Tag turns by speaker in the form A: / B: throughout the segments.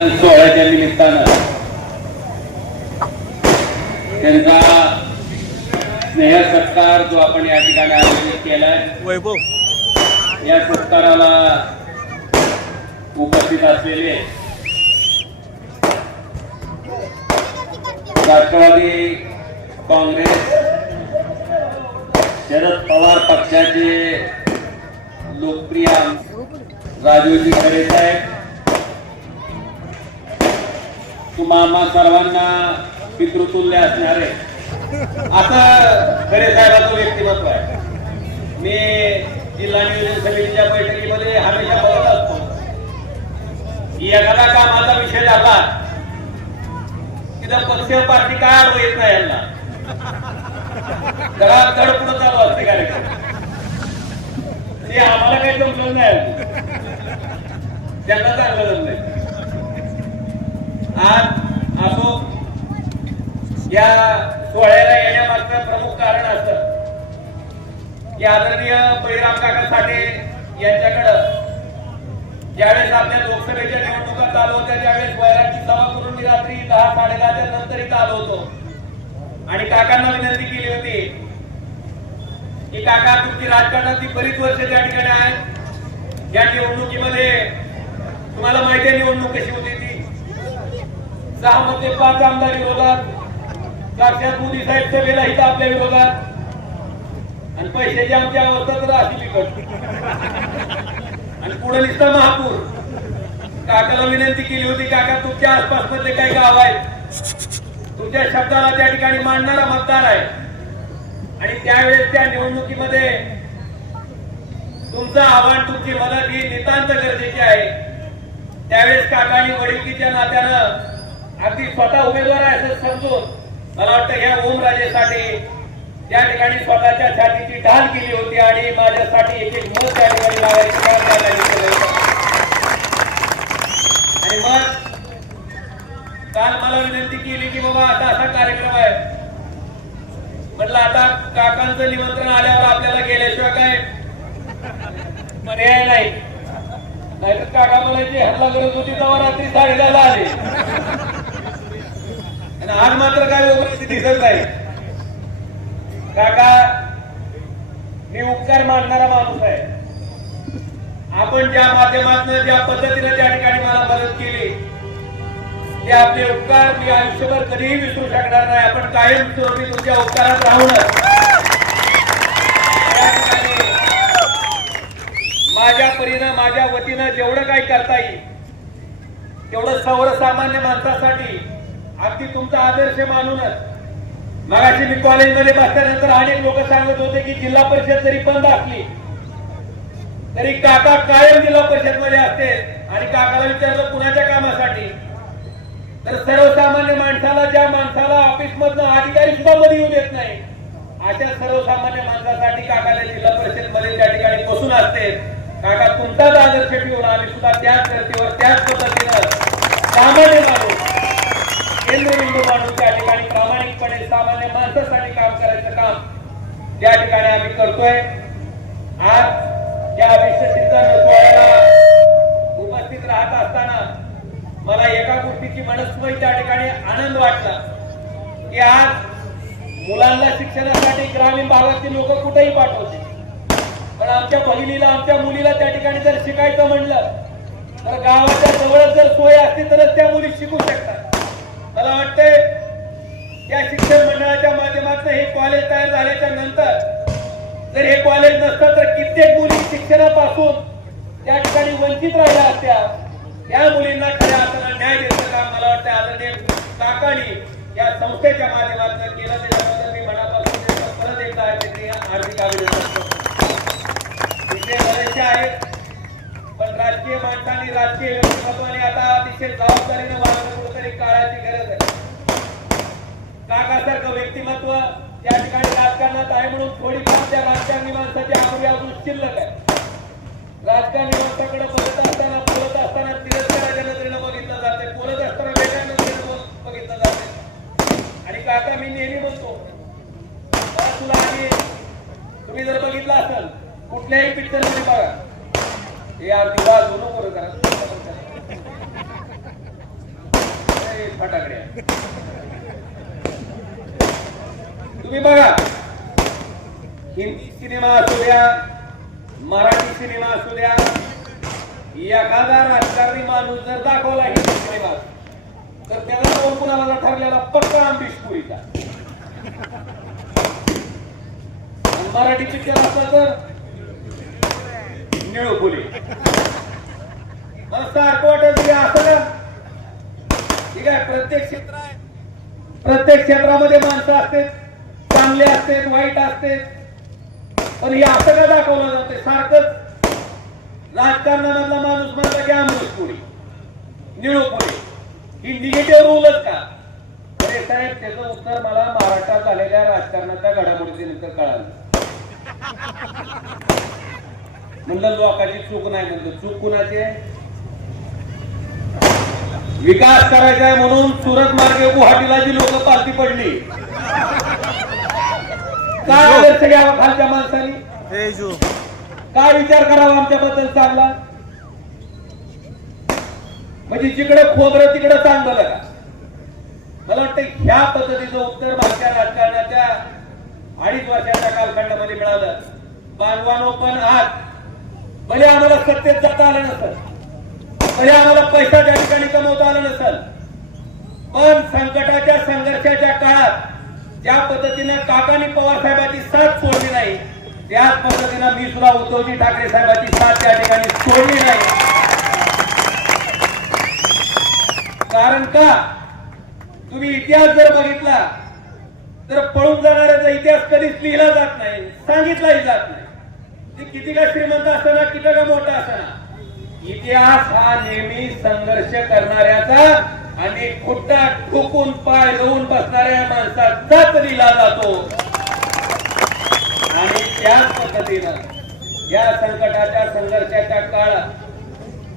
A: सोहळ्याच्या निमित्तानं त्यांचा स्नेह सत्कार जो आपण या ठिकाणी आयोजित केलाय
B: वैभव.
A: या सत्काराला उपस्थित असलेले राष्ट्रवादी काँग्रेस शरद पवार पक्षाचे लोकप्रिय राजूजी खरे साहेब मामा सर्वांना पितृतुल्य असणारे. असं खरे साहेबांचं व्यक्तिमत्व आहे. मी जिल्हा नियोजन समितीच्या बैठकीमध्ये हमेशा बघत असतो एखादा कामाचा विषय झाला तिथं पक्ष पार्टी काय अडवं येत नाही यांना? जरा धड पुढं चालू असते काय ते आम्हाला काही जमलं नाही अजून. त्यांना चांगलं जमलंय आज असो या सोहळ्याला येण्यामागचं प्रमुख कारण असत की आदरणीय बळीराम काका साठे यांच्याकडं ज्यावेळेस आपल्या लोकसभेच्या निवडणुका चालू होत्या त्यावेळेस वैरागची सभा करून मी रात्री दहा साडेदहाच्या नंतर इथं आलो होतो. आणि काकांना विनंती केली होती की काका तुमची राजकारणातली बरीच वर्ष त्या ठिकाणी आहेत. या निवडणुकीमध्ये तुम्हाला माहिती आहे निवडणूक कशी होती ती. सहा मध्ये पाच आमदार विरोधात. साक्षात मोदी साहेब सभेला इथं आपल्या विरोधात. आणि पैशाची आमची अवस्था तर अशी बिकट आणि पुढे नुसतं महापूर. काकाला विनंती केली होती काका तुमच्या आसपास मधले काही गाव आहेत? तुमच्या शब्दाला त्या ठिकाणी मांडणारा मतदार आहे. आणि त्यावेळेस त्या निवडणुकीमध्ये तुमचं आव्हान तुमची मदत ही नितांत गरजेची आहे. त्यावेळेस काकाने वडिलकीच्या नात्यानं अगदी स्वतः उमेदवार आहे असं समजून मला वाटतं ह्या ओमराजेसाठी त्या ठिकाणी स्वतःच्या छातीची ढाल केली होती आणि माझ्यासाठी एक एक मत त्या ठिकाणी लावायचं काम करायला आणि मग काल मला विनंती केली की बाबा आता असा कार्यक्रम आहे. म्हटलं आता काकांचं निमंत्रण आल्यावर आपल्याला गेल्याशिवाय काय पर्याय नाही. नाहीतर काका म्हणायची हल्ला गरज होती तेव्हा रात्री साडेला आले. आज मात्र काय व्यवस्थित दिसत नाही. काका मी उपकार मानणारा माणूस आहे. आपण ज्या माध्यमातून ज्या पद्धतीने त्या ठिकाणी मला मदत केली ते आपले उपकार मी आयुष्यभर कधीही विसरू शकणार नाही. आपण कायम स्वरूपी तुमच्या उपकारात राहूनच माझ्या परीनं माझ्या वतीनं जेवढं काही करता येईल तेवढं सर्वसामान्य माणसासाठी अगदी तुमचा आदर्श मानूनच. मगाशी मी कॉलेजमध्ये बसल्यानंतर अनेक लोक सांगत होते की जिल्हा परिषद जरी बंद असली तरी काका कायम जिल्हा परिषदमध्ये असते आणि काकाला विचारलं कुणाच्या कामासाठी. तर सर्वसामान्य माणसाला ज्या माणसाला ऑफिसमधनं अधिकारी सुद्धा मध्ये येऊ देत नाही अशा सर्वसामान्य माणसासाठी काकाला जिल्हा परिषदमध्ये त्या ठिकाणी बसून असते. काका तुमचाच आदर्श ठेवून आम्ही सुद्धा त्याच धर्तीवर त्याच पद्धतीनं सामान्य माणूस केंद्रबिंदू माणूस त्या ठिकाणी प्रामाणिकपणे सामान्य माणसासाठी काम करायचं काम त्या ठिकाणी आम्ही करतोय. आज या विश्वसिद्ध सोहळ्याला उपस्थित राहत असताना मला एका गोष्टीची मनस्मय त्या ठिकाणी आनंद वाटला की आज मुलांना शिक्षणासाठी ग्रामीण भागातील लोक कुठेही पाठवते पण आमच्या बहिणीला आमच्या मुलीला त्या ठिकाणी जर शिकायचं म्हणलं तर गावाच्या जवळच जर सोय असते तरच त्या मुली शिकू शकतात. मला वाटतंय या शिक्षण मंडळाच्या माध्यमातून हे कॉलेज तयार झाल्याच्यानंतर जर हे कॉलेज नसतं तर कित्येक मुली शिक्षणापासून त्या ठिकाणी वंचित राहिल्या असत्या. त्या मुलींना खऱ्या अर्थानं न्याय देण्याचं काम मला वाटतं आदरणीय काकानी या संस्थेच्या माध्यमातून केलं. त्याच्याबद्दल मी मनापासून परत एकदा हार्दिक अभिनंदन करतो. तिथे बरेचसे आहेत. राजकीय माणसांनी राजकीय व्यक्तिमत्वाने आता अतिशय जबाबदारीने वागणं कुठेतरी काळाची गरज आहे. काकासारखं व्यक्तिमत्व या ठिकाणी राजकारणात आहे म्हणून थोडीफार त्या राजकारणी माणसाची आवडी अजून शिल्लक आहे. राजकारणी माणसाकडे बघत असताना तिरस्काराच्या नजरेनं बघितलं जाते बोलत असताना वेगळ्या नजरेनं बघ- बघितलं जाते आणि काका मी नेहमी म्हणतो "बाळा, तुला आधी तुम्ही जर बघितलं असेल कुठल्याही पिक्चरमध्ये बघा हे अगदी वाजवू नको रे जरा. हे फटाकड्या तुम्ही बघा हिंदी सिनेमा असू द्या मराठी सिनेमा असू द्या एखादा राजकारणी माणूस जर दाखवला हिंदी सिनेमा तर त्याला कोण कुणाला ठरलेला? पक्का आंबीश पुरीचा. मराठी पिक्चर असला तर निळो फुले. मला सारखं वाटत असं? ना ठीक आहे प्रत्येक क्षेत्र आहे. प्रत्येक क्षेत्रामध्ये माणसं असते चांगले असते वाईट असते पण हे असं का दाखवलं जाते सारखंच राजकारणामधला माणूस म्हणला की अमृत पुरी निळोपुरी ही निगेटिव्ह रूलच का? अरे साहेब त्याचं उत्तर मला महाराष्ट्रात झालेल्या राजकारणाच्या घडामोडीनंतर कळालं. म्हणलं लोकांची चूक नाही म्हणलं. चूक कुणाची आहे? विकास करायचा आहे म्हणून सुरत मार्गे गुवाहाटीला जी लोक पालती पडली. काय आदर्श घ्यावा खालच्या माणसानी? काय विचार करावा आमच्याबद्दल चांगला म्हणजे जिकडे खोबरं तिकडे चांगलं. का मला वाटतं ह्या पद्धतीचं उत्तर मागच्या राजकारणाच्या अडीच वर्षाच्या कालखंडामध्ये मिळालं. बांधवानो पण आज. भले आम्हाला सत्तेत जाता आलं नसेल भले आम्हाला पैसा त्या कमवता आलं नसेल. पण संकटाच्या संघर्षाच्या काळात ज्या पद्धतीनं काकानी पवार साहेबांची साथ सोडली नाही त्याच पद्धतीनं मी सुद्धा उद्धवजी ठाकरे साहेबांची साथ त्या ठिकाणी सोडली नाही. कारण का? तुम्ही इतिहास जर बघितला तर पळून जाणाऱ्याचा इतिहास कधीच लिहिला जात नाही सांगितलाही जात नाही. ते किती का श्रीमंत असताना किती का मोठा असताना. इतिहास हा नेहमी संघर्ष करणाऱ्याचा आणि खुट्टा ठोकून पाय लावून बसणाऱ्या माणसाचाच लिहिला जातो. आणि त्याच पद्धतीनं या संकटाच्या संघर्षाच्या काळात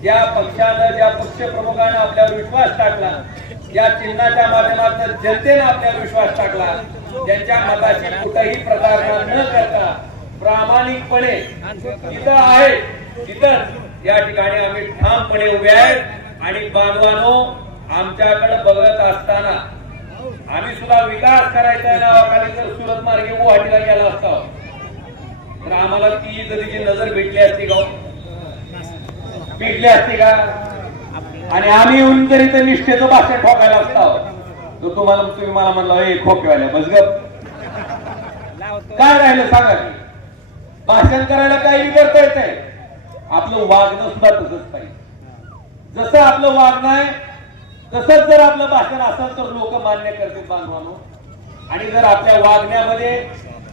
A: ज्या पक्षानं ज्या पक्ष प्रमुखानं आपल्यावर विश्वास टाकला या चिन्हाच्या माध्यमातून जनतेनं आपल्यावर विश्वास टाकला त्यांच्या मताची कुठेही प्रतारणा न करता प्रामाणिकपणे तिथं आहे तिथं या ठिकाणी आम्ही ठामपणे उभे आहेत. आणि बांधवानो आमच्याकडे बघत असताना आम्ही सुद्धा विकास करायचा नावाखाली जर सुरत मार्गे गुवाहाटीला गेला असता. तर आम्हाला ती जरीची नजर भेटली असती का भेटली असती का? आणि आम्ही येऊन तरी तर निष्ठेचं भाषण ठोकायला असता तर तुम्हाला तुम्ही मला म्हणलं हे खोकेवाल्या बस काय राहिलं सांगा? भाषण करायला काही करता येत नाही. आपलं वागणं सुद्धा तसंच पाहिजे. जसं आपलं वागणं आहे तसंच जर आपलं भाषण असेल तर लोक मान्य करतील बांधवानो. आणि जर आपल्या वागण्यामध्ये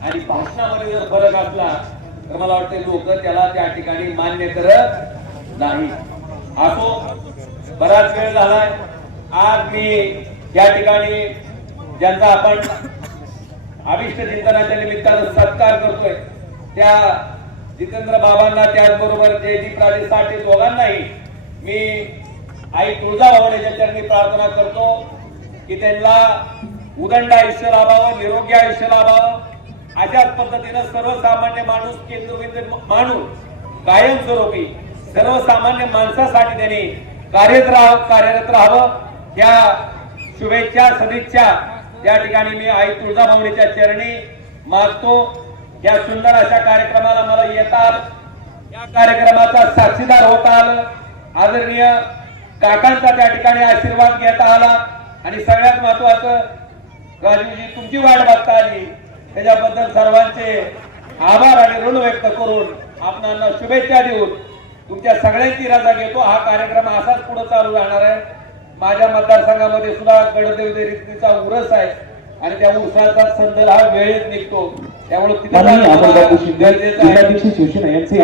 A: आणि भाषणामध्ये जर फरक असला तर मला वाटतं लोक त्याला त्या ठिकाणी मान्य करत नाही असो बराच वेळ झालाय. आज मी या ठिकाणी ज्यांचा आपण अभिष्ट चिंतनाच्या निमित्तानं सत्कार करतोय त्या जितेंद्र बाबांना त्याचबरोबर जयदीप राजे साठे दोघांनाही मी आई तुळजाभवानीच्या चरणी प्रार्थना करतो की त्यांना उदंड आयुष्य लाभावं निरोगी आयुष्य लाभावं. अशाच पद्धतीनं सर्वसामान्य माणूस केंद्रबिंदू माणूस कायमस्वरूपी सर्वसामान्य माणसासाठी त्यांनी कार्यरत राहा कार्यरत राहावं. या शुभेच्छा सदिच्छा त्या ठिकाणी मी आई तुळजाभवानीच्या चरणी मागतो. या सुंदर अशा कार्यक्रमाला मला येतात या कार्यक्रमाचा साक्षीदार होता आलं आदरणीय काकांचा त्या ठिकाणी आशीर्वाद घेता आला आणि सगळ्यात महत्वाचं राजूजी तुमची वाट बघता आली. त्याच्याबद्दल सर्वांचे आभार आणि ऋण व्यक्त करून आपणाला शुभेच्छा देऊन तुमच्या सगळ्यांची रजा घेतो. हा कार्यक्रम असाच पुढे चालू राहणार आहे. माझ्या मतदारसंघामध्ये सुद्धा गडदेव रीतीचा उरस आहे. आणि त्या उरसाचा संदल हा वेळेत निघतो. त्यामुळे तिथे
C: शिवसेना यांचे